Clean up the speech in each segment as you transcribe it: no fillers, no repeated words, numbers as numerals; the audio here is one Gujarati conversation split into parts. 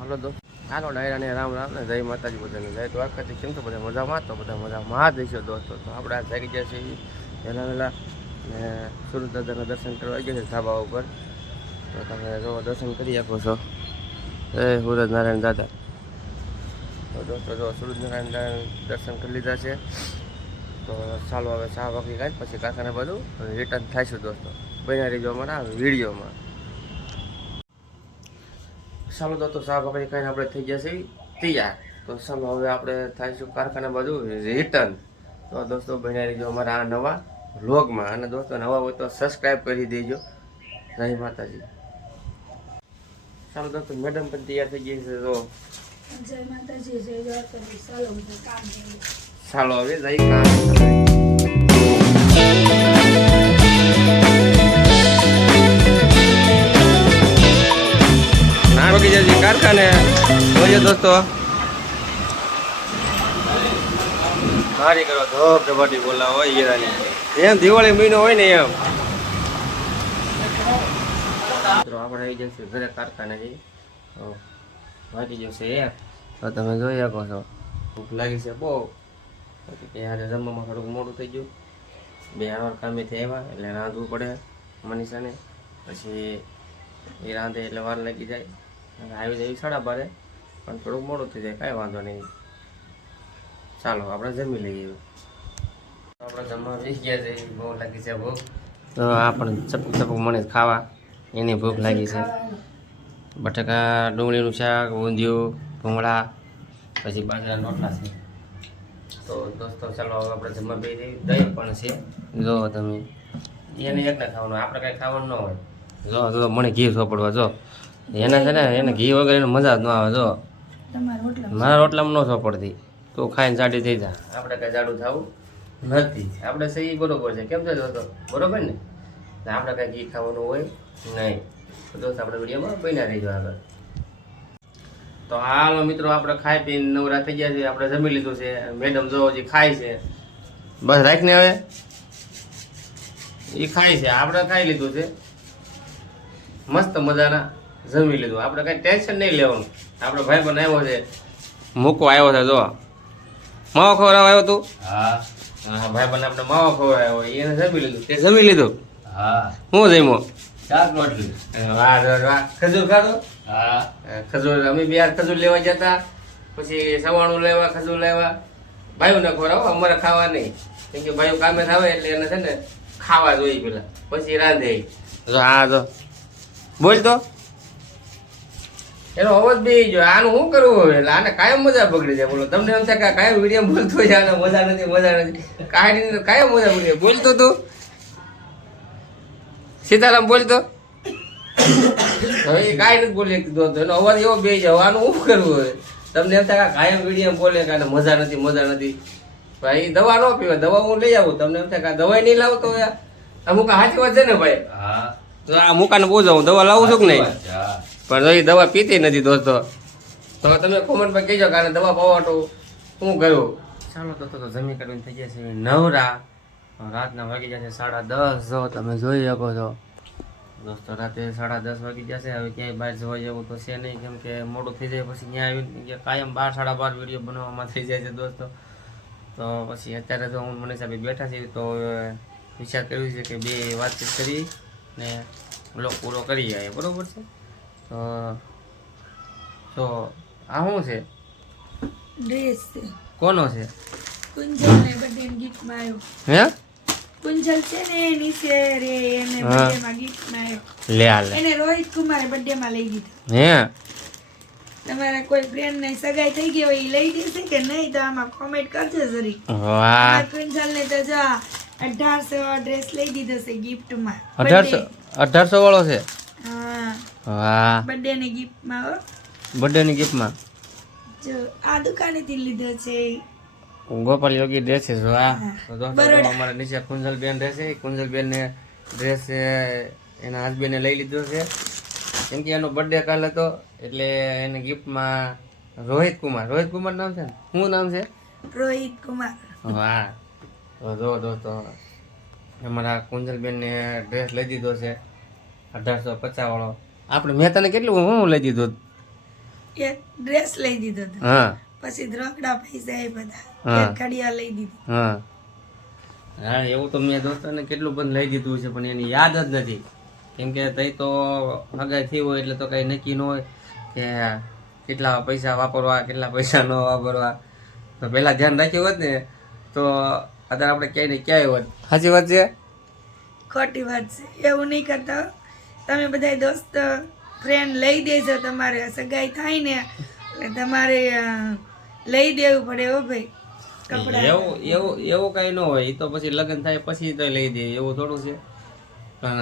હાલો દોસ્ત, હાલો ડાયરાને રામ રામ ને જય માતાજી બધાને જય દ્વારકાથી. કેમ તો બધા મજામાં? તો બધા મજામાં જઈશું દોસ્તો. તો આપણે આ જાગી ગયા છીએ વહેલા વહેલા ને સુરત દાદાના દર્શન કરવા આવી ગયા છે ધાબા ઉપર. તો તમે જો દર્શન કરી શકો છો. જય સૂરજનારાયણ દાદા. તો દોસ્તો જો સૂરજનારાયણ દર્શન કરી લીધા છે. તો ચાલો હવે ચા વાગી કાઢ પછી કાકાને બધું રિટર્ન થાઈશું દોસ્તો. બન્યા રહીજો અમારા વિડીયોમાં. ચાલો દોસ્તો ચા પકડી ખાઈને આપણે થઈ ગયા છે તૈયાર. તો ચાલો હવે આપણે થાઈશું કારખાને બાજુ રિટર્ન. તો દોસ્તો બન્યા રહીજો અમારા આ નવા વ્લોગમાં. અને દોસ્તો નવા હોય તો સબસ્ક્રાઈબ કરી દેજો. જય માતાજી. ચાલો દોસ્તો મેડમ પણ તૈયાર થઈ ગઈ છે. તો જય માતાજી, જય દ્વારકાધીશ. ચાલો હું કામ કરું. ચાલો હવે જઈ કામ. વાગી જશે કારખાને. જોઈએ દોસ્તો મારી કરો ધોપ ધબાટી બોલા હોય હીરાની એમ દિવાળી મહિનો હોય ને એમ. આપણે આવી જશે ઘરે કારખાને જઈ. વાગી જશે એક. તો તમે જોઈ શકો છો ભૂખ લાગી છે બહુ. યારે જમવામાં થોડુંક મોડું થઈ ગયું. 2 વાર કામેથી આવ્યા એટલે રાંધવું પડે મનીષાને. પછી એ રાંધે એટલે વાર લાગી જાય. આવી જાય 12:30 પણ થોડુંક મોડું થઈ જાય, કાંઈ વાંધો નહીં. ચાલો આપણે જમી લઈએ. આપણે જમવા બેસી ગયા છે. બહુ લાગી છે ભૂખ. તો આ પણ ચપક ચપક મને ખાવા એની ભૂખ લાગી છે. બટાકા ડુંગળીનું શાક, ઊંધિયું, ભૂંગળા, પછી બાજરાના રોટલા છે. તો દોસ્તો ચાલો હવે આપણે જમવા બેસી. દહીં પણ છે જો તમે. એને એકને ખાવાનું, આપણે કાંઈ ખાવાનું ન હોય. જો મને ઘી સોપડવા જો એને છે ને એને ઘી વગર એને મજા જ ન આવે. જો મારા રોટલામાં ન સોપડતી તો ખાઈને જાડી થઈ જાય. આપણે કાંઈ જાડું થવું નથી. આપણે સહી બરોબર છે. કેમ છે દોસ્તો? બરોબર ને? આપણે કાંઈ ઘી ખાવાનું હોય નહીં. તો દોસ્ત આપણે વિડીયોમાં બન્યા રહીજો આગળ. તો હાલો મિત્રો આપણે ખાઈ પીને નવરા થઈ ગયા છે. આપણે જમી લીધું છે. મેડમ જો હજી ખાય છે. બસ રાખને હવે એ ખાય છે. આપણે ખાઈ લીધું છે મસ્ત મજાના જમી લીધું. આપણે કઈ ટેન્શન નહીં લેવાનું. આપણો ભાઈ પણ આવ્યો છે મૂકવા આવ્યો છે. જો માવો ખવડાવવા આવ્યો તું? હા ભાઈ પણ આપણે માવો ખવડાવ્યો એને જમી લીધું. તે જમી લીધું? હા. હું જમ્યો? શાક રોટલી. વાહ વાહ. ખજૂર ખાધો? હા. ખજૂર અમે 2 ખજૂર લેવા જતા. પછી સવાણું લેવા, ખજૂર લેવા. ભાઈઓને ખવડાવો, અમારે ખાવા નહીં. કેમ કે ભાઈઓ કામે આવે એટલે એને છે ને ખાવા જોઈએ પેલા, પછી રાંધે. હા જો બોલ તો એનો અવાજ બે ગયો. આનું શું કરવું હવે? એટલે આને કાયમ મજા બગડી જાય. બોલો તમને એમ થાય કે કાયમ વિડીયો બોલતો હોય આને મજા નથી કાંઈ કાયમ મજા બગડી. બોલતો તું સીતારામ બોલતો હવે એ કાંઈ નથી બોલી શકતો. એનો અવાજ એવો બે જાય. આનું શું કરવું હવે? તમને એમ થાય કે કાયમ વિડીયો બોલે કે મજા નથી. ભાઈ દવા ન પીવાય. દવા હું લઈ આવું. તમને એમ થાય કે દવા નહીં લાવતો અમુક સાચી વાત છે ને ભાઈ? હા. તો આ મુકાને પૂછો હું દવા લાવું છું કે નહીં? પણ એ દવા પીતી નથી દોસ્તો. તો તમે કોમેન્ટમાં કહેજો કે આને દવા પાવાટું શું કરવું. ચાલો તો જમી કરીને થઈ ગયા છે નવરા. રાતના વાગી જશે 10:30. જો તમે જોઈ શકો છો દોસ્તો રાતે 10:30 વાગી જશે. હવે ક્યાંય બહાર જવા જેવું તો છે નહીં. કેમ કે મોડું થઈ જાય પછી ત્યાં આવીને કાયમ 12, 12:30 વિડીયો બનાવવામાં થઈ જાય છે દોસ્તો. તો પછી અત્યારે તો હું મને સાહેબ બેઠા છીએ. તો વિચાર કર્યું છે કે 2 વાતચીત કરી ને બ્લોગ પૂરો કરી જાય. બરોબર છે? તો આ શું છે? ડ્રેસ છે. કોનો છે? કુંજલને બર્થડે ગિફ્ટમાં આવ્યો. હે કુંજલ છે ને નીચે રે એને બર્થડેમાં ગિફ્ટમાં આવ્યો. લે આ લે. એને રોહિત કુમારે બર્થડેમાં લઈ દીધો. હે તમારા કોઈ ફ્રેન્ડ ને સગાઈ થઈ ગઈ હોય એ લઈ દેશે કે નહીં? તો આમાં કોમેન્ટ કરજો જરી. વાહ. કુંજલ ને તો જો 1800 ડ્રેસ લઈ દીધો છે ગિફ્ટમાં. 1800 વાળો છે? હા. વાહ. બર્થડે ની ગિફ્ટમાં હો. બર્થડે ની ગિફ્ટમાં જો આ દુકાનેથી લીધો છે. ગોપાલ યોગી ડ્રેસ છે. વાહ. તો દોસ્તો અમારા નીચે કુંજલબેન રહેશે. કુંજલબેન ને ડ્રેસ એના હસબેન્ડને લઈ લીધો છે. કેમ કે એનો બર્થડે કાલ હતો એટલે એને ગિફ્ટમાં રોહિત કુમાર નામ છે ને? શું નામ છે? રોહિત કુમાર. વાહ. તો જો દોસ્તો અમારા કુંજલબેનને ડ્રેસ લઈ દીધો છે 1850 વાળો. આપણે મેં તને કેટલું હું લઈ દીધું? એક ડ્રેસ લઈ દીધો હતો, હા પછી રોકડા પૈસા એ બધા, હા. એક ઘડિયાળ લઈ દીધી. હા હા એવું તો મેં દોસ્તોને કેટલું બધું લઈ દીધું છે પણ એની યાદ જ નથી. કેમ કે તઈ તો હગાઈ થઈ હોય એટલે તો કઈ નક્કી ન હોય કે કેટલા પૈસા વાપરવા કેટલા પૈસા ન વાપરવા. તો પહેલા ધ્યાન રાખ્યું હોત ને તો અત્યારે આપણે ક્યાંય ને ક્યાંય હોત. સાચી વાત છે. ખોટી વાત છે, એવું નહીં કરતા હો. તમે બધા દોસ્ત ફ્રેન્ડ લઈ દેજો, તમારે સગાઈ થાય ને એટલે તમારે લઈ દેવું પડે હો ભાઈ કપડા. એવું એવું એવું કઈ ન હોય. એ તો પછી લગ્ન થાય પછી તો લઈ દે એવું થોડું છે. પણ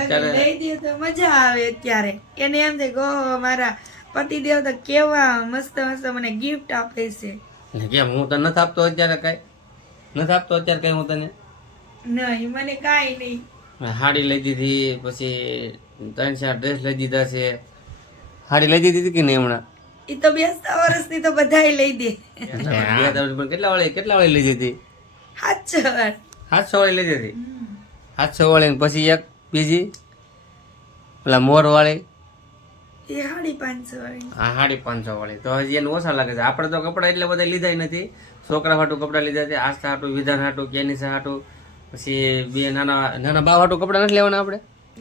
અત્યારે લઈ દે તો મજા આવે. અત્યારે એને એમ થાય કે ઓહો મારા પતિદેવ તો કેવા મસ્ત મસ્ત મને ગિફ્ટ આપે છે. કેમ હું તને નથી આપતો અત્યારે કઈ? નથી આપતો અત્યારે કઈ હું તને? નહીં મને કાંઈ નહીં. સાડી લઈ દીધી, પછી 3-4 ડ્રેસ લઈ દીધા છે. સાડી લઈ દીધી કે નહીં હમણાં? એ તો બેસતા વર્ષની તો બધાય લઈ દે. કેટલા વાળી લઈ દીધી? 700 વાર. 700 વાળી લઈ દીધી. 700 વાળી પછી એક બીજી પેલા મોર વાળી એ 550 વાળી. હા 550 વાળી તો હજી એને ઓછા લાગે છે. આપણે તો કપડા એટલે બધા લીધા નથી. છોકરા હાટું કપડા લીધા છે, આસ્થા હાટું, વિધાન હાટું, કેનિસા હાટું, પછી બે નાના નાના બાવ હાટું કપડા નથી લેવાના આપણે?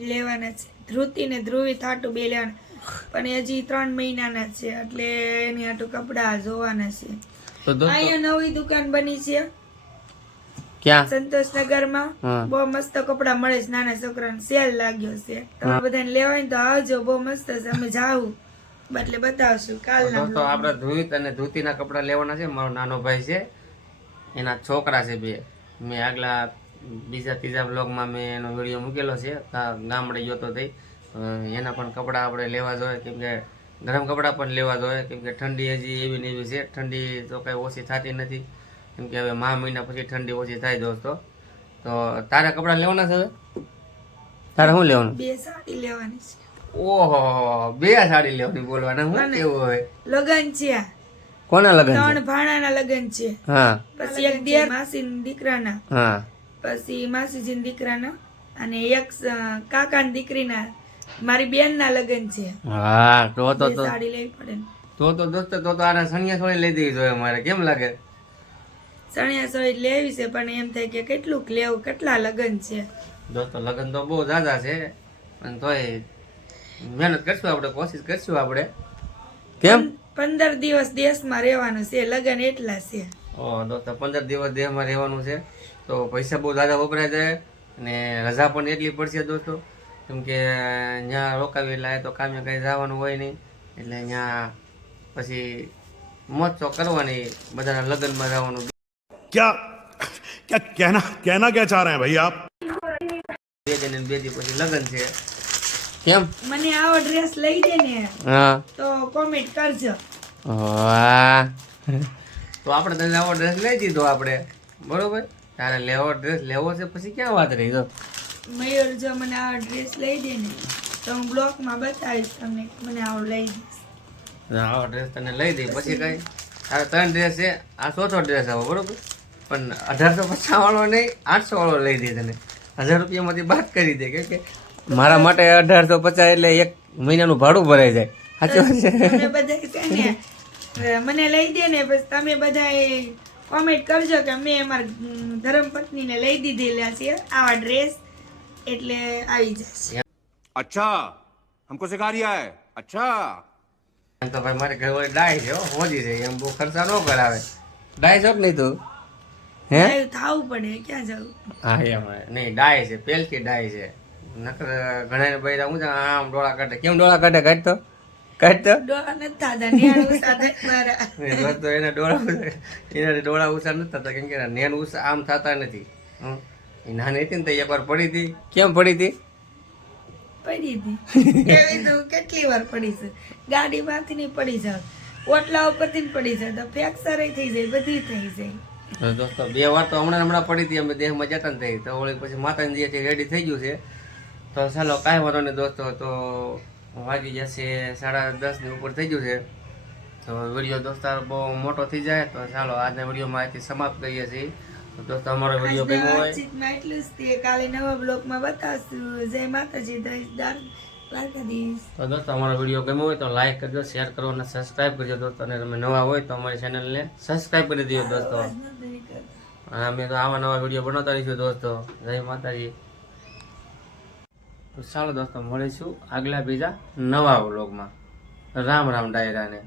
લેવાના છે. ધ્રુતિ ને ધ્રુવી હાટું બે લેવાના, પણ હજી 3 મહિનાના છે એટલે એની હાટું કપડા જોવાના છે. તો દોસ્તો અહીંયા નવી દુકાન બની છે ક્યાં? સંતોષનગરમાં. હા. બહુ મસ્ત કપડા મળે છે નાના છોકરાને. સેલ લાગ્યો છે, તમે બધાને લેવાય ને તો આવજો, બહુ મસ્ત છે. અમે જાવું એટલે બતાવશું કાલના દોસ્તો આપણે ધ્રુવિત અને ધ્રુતિના કપડા લેવાના છે. મારો નાનો ભાઈ છે, એના છોકરા છે બે. મેં આગલા બીજા ત્રીજા બ્લોગમાં મેં એનો વિડીયો મૂકેલો છે. ગામડે ગયો તો થઈ એના પણ કપડા આપણે લેવા જોઈએ. કેમ કે ગરમ કપડા પણ લેવા જોઈએ. કેમ કે ઠંડી હજી એવી ને એવી છે. ઠંડી તો કઈ ઓછી થતી નથી. કેમ કે હવે મહિના પછી ઠંડી ઓછી થાય દોસ્તો. તો તારે કપડા લેવાના છે હવે? તારે શું લેવાનું? 2 સાડી લેવાની છે. ઓહો 2 સાડી લેવાની બોલવાના હું કેવું હોય? લગન છે, કોના લગન છે? 3 ભાણાના લગન છે. હા પછી એક દેર માસી દીકરાના, હા પછી માસીજી દીકરાના, અને એક કાકાની દીકરીના, મારી બેન ના લગન છે. હા તો 2 સાડી લેવી પડે ને. તો દોસ્તો તો આને સણિયા સોળી લઈ દેવી જોઈએ અમારે. કેમ લાગે? ચણિયા ચોળી લેવી છે પણ એમ થાય કે કેટલુંક લેવું, કેટલા લગન છે. દોસ્તો લગન તો બહુ ઝાઝા છે પણ તોય મહેનત કરશું આપણે, કોશિશ કરશું આપણે. કેમ? 15 દિવસ દેશમાં રહેવાનું છે, લગન એટલા છે. દોસ્તો 15 દિવસ દેહમાં રહેવાનું છે તો પૈસા બહુ ઝાઝા વપરાય જાય અને રજા પણ એટલી પડશે દોસ્તો. કેમ કે ત્યાં રોકાવી લાય તો કામે કઈ જવાનું હોય નહીં એટલે ત્યાં પછી મોજ શોખ કરવાની, બધાના લગ્નમાં જવાનું. क्या क्या कहना क्या चाह रहे हैं भाई आप? 2 દિન અને 2 દી પછી લગ્ન છે. કેમ? મને આવો ડ્રેસ લઈ દે ને હા તો કોમેન્ટ કરજો. વાહ તો આપણે તને આવો ડ્રેસ લઈ દીધો આપણે, બરોબર. તારે ડ્રેસ લેવો છે પછી ક્યાં વાત રહી? તો મયુર જો મને આવો ડ્રેસ લઈ દે ને તો હું બ્લોગમાં બતાવીશ તમને કે મને આવો લઈ દઈશ. આવો ડ્રેસ તને લઈ દઈ પછી કઈ. તારે 3 ડ્રેસ છે, આ 100 ડ્રેસ આવો, બરોબર. પણ 1850 વાળો નહીં, 800 વાળો લઈ દે તને. 1000 રૂપિયામાંથી બાદ કરી દે. કે મારા માટે 1850 એટલે 1 મહિનાનું ભાડું ભરાઈ જાય. સાચી વાત છે. તમે બધા છે ને મને લઈ દે ને પછી તમે બધા કોમેન્ટ કરજો કે મેં અમારા ધર્મપત્નીને લઈ દીધેલા છે આવા ડ્રેસ, એટલે આવી જશે. अच्छा हमको सिखा रिया है. अच्छा તો ભાઈ મારે ઘર વાળી ડાય છે, હોજી છે, એમ બહુ ખર્ચા ન કરાવે. ડાય છો કે નહીં તું? હે આવું થાવું પડે, ક્યાં જવું. હા એમ નહીં, ડાય છે, પેલથી ડાય છે. નકર ઘણા બૈરા હું આમ ડોળા કાઢે. કેમ ડોળા કાઢે? કાઢતો ડોળા નથી થતા, નેણ ઉસા થાય મારા. દોસ્તો એના ડોળા ઉછા નથી થતા. કેમ કે એના નેન ઉછા આમ થતા નથી. એ નાની હતી ને તો એકવાર પડી હતી. કેમ પડી હતી? પડી હતી એવી તો કેટલી વાર પડી છે. ગાડીમાંથી નહીં પડી જાવ, ઓટલા ઉપરથી પડી જાય તો ફ્રેક્ચર થઈ જાય, બધી થઈ જાય. દોસ્તો 2 વાર તો હમણાં પડી હતી. અમે દેહમાં જતા ને તો ઓળી પછી માતાજી જે રેડી થઈ ગયું છે. તો ચાલો કાંઈ વાંધો નહીં દોસ્તો. તો વાગી જશે 10:30 ની ઉપર થઈ ગયું છે. તો વિડીયો દોસ્તાર બહુ મોટો થઈ જાય તો ચાલો આજના વિડીયોમાં અહીંથી સમાપ્ત કરીએ છીએ. તો દોસ્તો અમારો વિડીયો ગમ્યો હોય વાતચીતમાં એટલું જ તે કાલે નવા બ્લોગમાં બતાવશું. જય માતાજી દ્વારકાધીશ. તો દોસ્તો અમારો વિડીયો ગમ્યો હોય તો લાઈક કરજો, શેર કરો અને સબસ્ક્રાઈબ કરજો દોસ્તો. અને તમે નવા હોય તો અમારી ચેનલને સબસ્ક્રાઈબ કરી દેજો દોસ્તો. અને અમે તો આવા નવા વિડીયો બનાવતા રહીશું દોસ્તો. જય માતાજી. તો ચાલો દોસ્તો મળીશું આગલા બીજા નવા વ્લોગમાં. રામ રામ ડાયરાને.